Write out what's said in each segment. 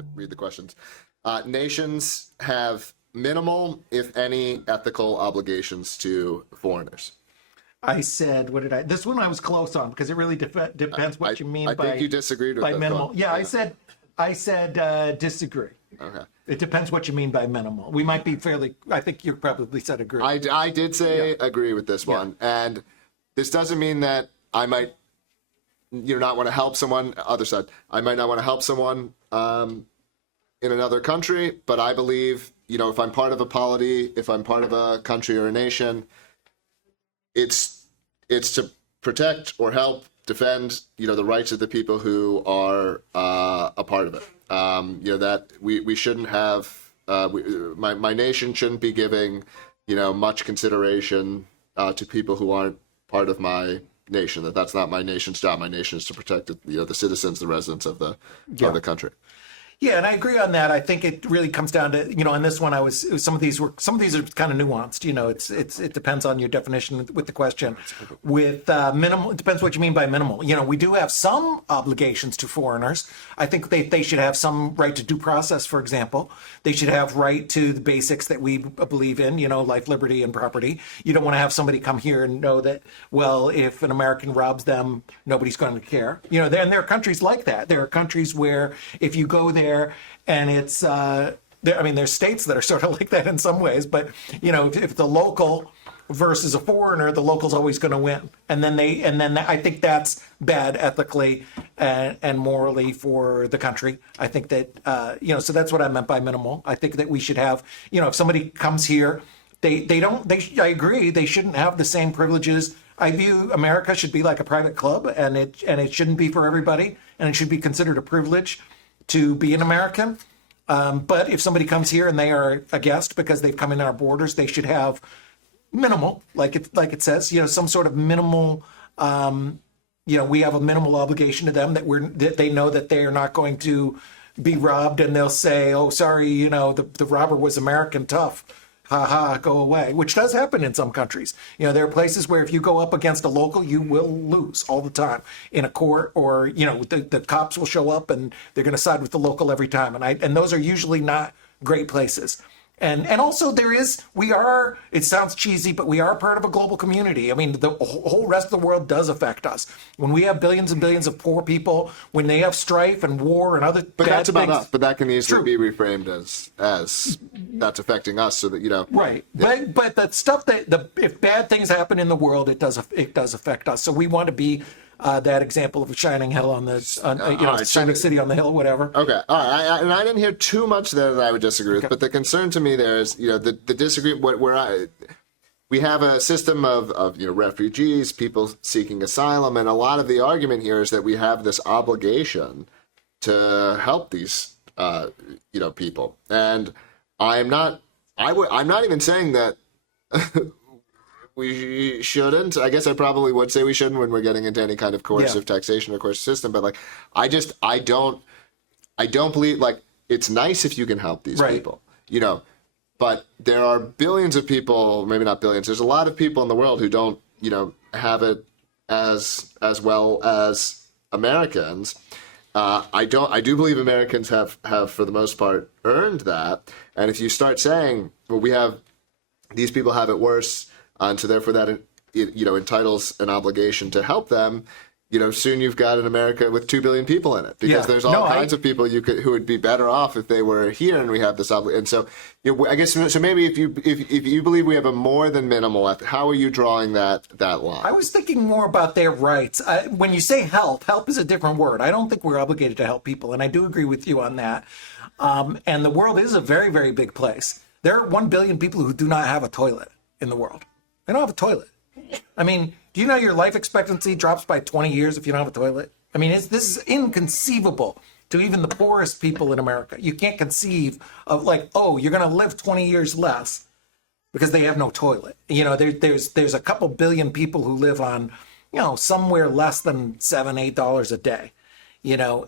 to read the questions. Nations have minimal, if any, ethical obligations to foreigners. I said, what did I? This one I was close on because it really depends what you mean I by. think you disagreed with by this minimal. one. Yeah, I said disagree. Okay. It depends what you mean by minimal. We might be fairly. I think you probably said agree. I did say agree with this one, and this doesn't mean that I might, not want to help someone. Other side, I might not want to help someone in another country, but I believe, if I'm part of a polity, if I'm part of a country or a nation, it's to protect or help defend, the rights of the people who are a part of it. That we shouldn't have, my nation shouldn't be giving, much consideration to people who aren't part of my nation. That's not my nation's job. My nation is to protect, the citizens, the residents of the country. Yeah, and I agree on that. I think it really comes down to, on this one, some of these are kind of nuanced. It depends on your definition with the question. With minimal, it depends what you mean by minimal. We do have some obligations to foreigners. I think they should have some right to due process, for example. They should have right to the basics that we believe in, life, liberty, and property. You don't want to have somebody come here and know that, well, if an American robs them, nobody's going to care. And there are countries like that. There are countries where if you go there, and it's there's states that are sort of like that in some ways, but if the local versus a foreigner, the local's always going to win, and then I think that's bad ethically and morally for the country. I think that so that's what I meant by minimal. I think that we should have, if somebody comes here, I agree, they shouldn't have the same privileges. I view America should be like a private club, and it shouldn't be for everybody, and it should be considered a privilege to be an American. But if somebody comes here and they are a guest because they've come in our borders, they should have minimal, like it says, some sort of minimal, we have a minimal obligation to them that they know that they are not going to be robbed, and they'll say, oh, sorry, the robber was American, tough. Ha ha, go away, which does happen in some countries. There are places where if you go up against a local, you will lose all the time in a court, or, the cops will show up and they're going to side with the local every time. And those are usually not great places. And also it sounds cheesy, but we are part of a global community. I mean, the whole rest of the world does affect us. When we have billions and billions of poor people, when they have strife and war and other But that's about us. But that can easily True. be reframed as that's affecting us, so that, Right. Yeah. But the stuff if bad things happen in the world, it does affect us. So we want to be that example of a shining hill shining city on the hill, whatever. Okay, all right. I didn't hear too much there that I would disagree with, but the concern to me there is, the disagreement we have a system of refugees, people seeking asylum, and a lot of the argument here is that we have this obligation to help these people, and I'm not even saying that. We shouldn't. I guess I probably would say we shouldn't when we're getting into any kind of coercive taxation or coercive system. But I don't believe, it's nice if you can help these people, but there are billions of people, maybe not billions. There's a lot of people in the world who don't, have it as well as Americans. I do believe Americans have for the most part earned that. And if you start saying, well, these people have it worse, and so therefore that entitles an obligation to help them, soon you've got an America with 2 billion people in it, because there's all kinds of people who would be better off if they were here, and we have this obligation. And so I guess so maybe if you believe we have a more than minimal, how are you drawing that line? I was thinking more about their rights. When you say help is a different word. I don't think we're obligated to help people, and I do agree with you on that. And the world is a very, very big place. There are 1 billion people who do not have a toilet in the world. They don't have a toilet. I mean, do you know your life expectancy drops by 20 years if you don't have a toilet? I mean, this is inconceivable to even the poorest people in America. You can't conceive of you're going to live 20 years less because they have no toilet. There's a couple billion people who live on, somewhere less than $7-8 a day. No,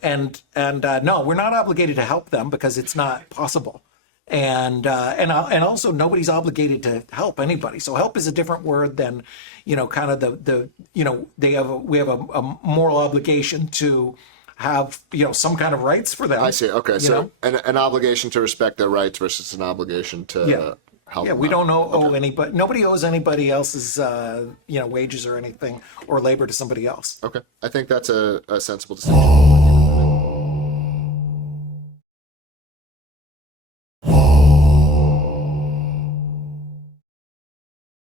we're not obligated to help them because it's not possible. And also nobody's obligated to help anybody. So help is a different word than, kind of we have a moral obligation to have, some kind of rights for them. I see. Okay, you so know? an obligation to respect their rights versus an obligation to help. Yeah, them we out. don't owe anybody. Nobody owes anybody else's, wages or anything or labor to somebody else. Okay, I think that's a sensible distinction.